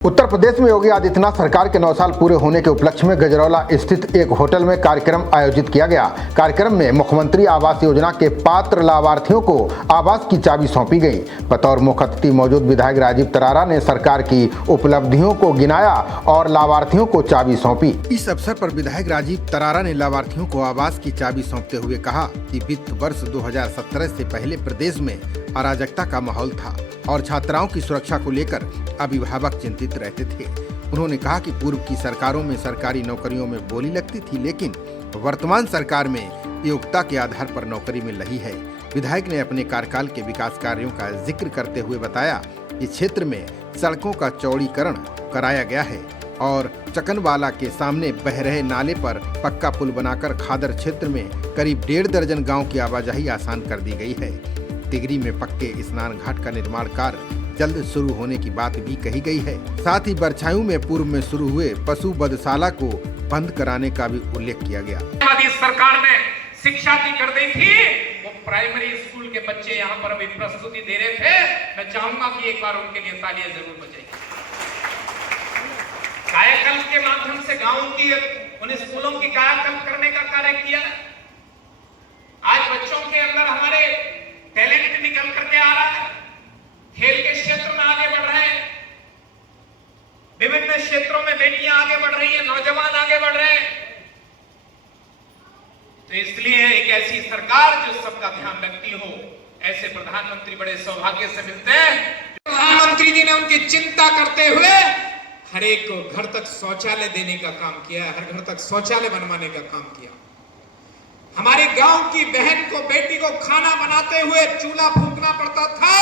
उत्तर प्रदेश में योगी आदित्यनाथ सरकार के 9 साल पूरे होने के उपलक्ष्य में गजरौला स्थित एक होटल में कार्यक्रम आयोजित किया गया। कार्यक्रम में मुख्यमंत्री आवास योजना के पात्र लाभार्थियों को आवास की चाबी सौंपी गई। बतौर मुख्य अतिथि मौजूद विधायक राजीव तरारा ने सरकार की उपलब्धियों को गिनाया और लाभार्थियों को चाबी सौंपी। इस अवसर पर विधायक राजीव तरारा ने लाभार्थियों को आवास की चाबी सौंपते हुए कहा कि वित्त वर्ष 2017 से पहले प्रदेश में अराजकता का माहौल था और छात्राओं की सुरक्षा को लेकर अभिभावक चिंतित रहते थे। उन्होंने कहा कि पूर्व की सरकारों में सरकारी नौकरियों में बोली लगती थी, लेकिन वर्तमान सरकार में योग्यता के आधार पर नौकरी मिल रही है। विधायक ने अपने कार्यकाल के विकास कार्यों का जिक्र करते हुए बताया कि क्षेत्र में सड़कों का चौड़ीकरण कराया गया है और चकनवाला के सामने बह रहे नाले पर पक्का पुल बनाकर खादर क्षेत्र में करीब 1.5 दर्जन गाँव की आवाजाही आसान कर दी गई है। तिगरी में पक्के स्नान घाट का निर्माण कार्य जल्द शुरू होने की बात भी कही गई है। साथ ही बरछाऊ में पूर्व में शुरू हुए पशु बधशाला को बंद कराने का भी उल्लेख किया गया। सरकार ने शिक्षा की कर दी थी, वो प्राइमरी स्कूल के बच्चे यहाँ पर अभी प्रस्तुति दे रहे थे। मैं चाहूंगा कि एक बार उनके लिए तालियां जरूर बजाइए। कायाकल्प के माध्यम से गाँव की उन स्कूलों की कायाकल्प करने का कार्य किया। आज बच्चों के अंदर हमारे टैलेंट निकल करके आ रहा है, खेल के क्षेत्र में आगे बढ़ रहे हैं, विभिन्न क्षेत्रों में बेटियां आगे बढ़ रही हैं, नौजवान आगे बढ़ रहे हैं। तो इसलिए एक ऐसी सरकार जो सबका ध्यान रखती हो, ऐसे प्रधानमंत्री बड़े सौभाग्य से मिलते हैं। प्रधानमंत्री जी ने उनकी चिंता करते हुए हर एक को घर तक शौचालय देने का काम किया, हर घर तक शौचालय बनवाने का काम किया। हमारे गांव की बहन को, बेटी को खाना बनाते हुए चूल्हा फूंकना पड़ता था,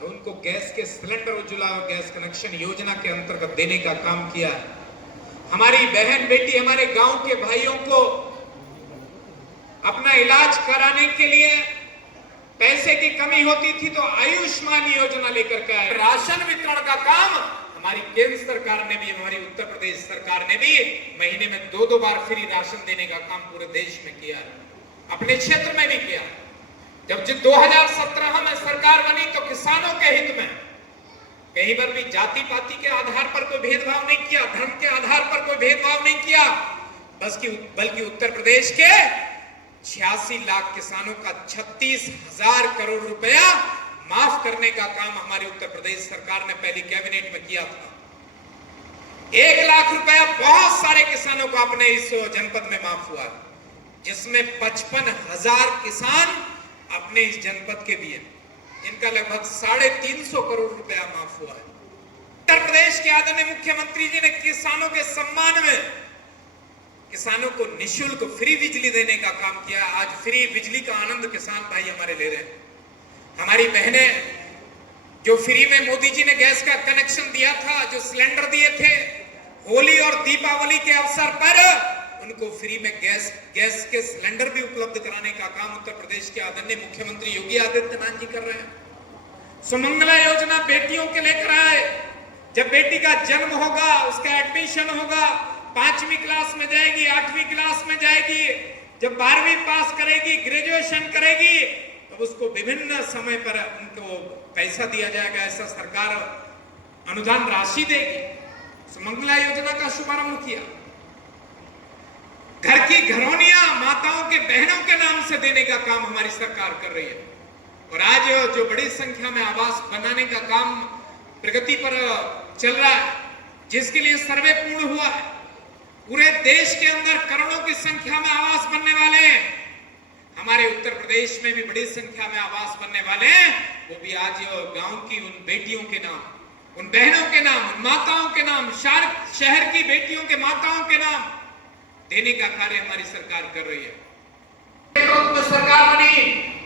तो उनको गैस के सिलेंडर उज्ज्वला गैस कनेक्शन योजना के अंतर्गत देने का काम किया। हमारी बहन बेटी, हमारे गांव के भाइयों को अपना इलाज कराने के लिए पैसे की कमी होती थी तो आयुष्मान योजना लेकर के आए। राशन वितरण का काम हमारी केंद्र सरकार ने भी, हमारी उत्तर प्रदेश सरकार ने भी महीने में 2-2 बार फ्री राशन देने का काम पूरे देश में किया, अपने क्षेत्र में भी किया। जब 2017 में सरकार बनी तो किसानों के हित में कहीं पर भी जाति पाति के आधार पर कोई भेदभाव नहीं किया, धर्म के आधार पर कोई भेदभाव नहीं किया, बल्कि उत्तर प्रदेश के 86 लाख किसानों का 36,000 करोड़ रुपया माफ करने का काम हमारी उत्तर प्रदेश सरकार ने पहली कैबिनेट में किया था। 1 लाख रुपया बहुत सारे किसानों को अपने इस जनपद में माफ हुआ, जिसमें 55,000 किसान अपने इस जनपद के भी हैं, जिनका लगभग 350 करोड़ रुपया माफ हुआ है। उत्तर प्रदेश के आदरणीय मुख्यमंत्री जी ने किसानों के सम्मान में किसानों को निःशुल्क फ्री बिजली देने का काम किया। आज फ्री बिजली का आनंद किसान भाई हमारे ले रहे हैं। हमारी बहनें जो फ्री में मोदी जी ने गैस का कनेक्शन दिया था, जो सिलेंडर दिए थे, होली और दीपावली के अवसर पर उनको फ्री में गैस के सिलेंडर भी उपलब्ध कराने का काम उत्तर प्रदेश के आदरणीय मुख्यमंत्री योगी आदित्यनाथ जी कर रहे हैं। सुमंगला योजना बेटियों के लेकर आए। जब बेटी का जन्म होगा, उसका एडमिशन होगा, 5वीं क्लास में जाएगी, 8वीं क्लास में जाएगी, जब 12वीं पास करेगी, ग्रेजुएशन करेगी, तो उसको विभिन्न समय पर उनको पैसा दिया जाएगा। ऐसा सरकार अनुदान राशि देगी। सुमंगला योजना का शुभारंभ किया। घर की घरौनियां माताओं के, बहनों के नाम से देने का काम हमारी सरकार कर रही है। और आज जो बड़ी संख्या में आवास बनाने का काम प्रगति पर चल रहा है, जिसके लिए सर्वे पूर्ण हुआ है, पूरे देश के अंदर करोड़ों की संख्या में आवास बनने वाले हैं। हमारे उत्तर प्रदेश में भी बड़ी संख्या में आवास बनने वाले हैं, वो भी आज गांव की उन बेटियों के नाम, उन बहनों के नाम, उन माताओं के नाम, शहर की बेटियों के माताओं के नाम देने का कार्य हमारी सरकार कर रही है। नेतृत्व में सरकार बनी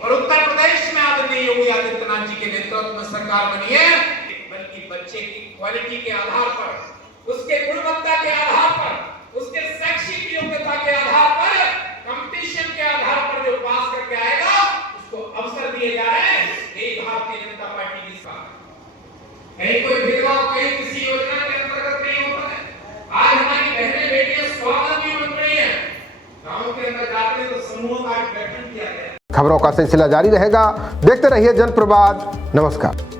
और उत्तर प्रदेश में आदरणीय योगी आदित्यनाथ जी के नेतृत्व में सरकार बनी है, बल्कि बच्चे की क्वालिटी के आधार पर, उसके गुणवत्ता के आधार पर, उसके शैक्षिक योग्यता के आधार पर, कंपटीशन के आधार पर जो पास करके आएगा उसको अवसर दिए जा रहे हैं। यही भारतीय जनता पार्टी की सरकार। कहीं कोई भेदभाव कहीं किसी योजना के अंतर्गत नहीं होता है। आज हमारी बहनें बेटियां स्वावलंबी बन रही हैं। गांव के अंदर जाते तो समूह का गठन किया गया। खबरों का सिलसिला जारी रहेगा। देखते रहिए जनप्रवाद। नमस्कार।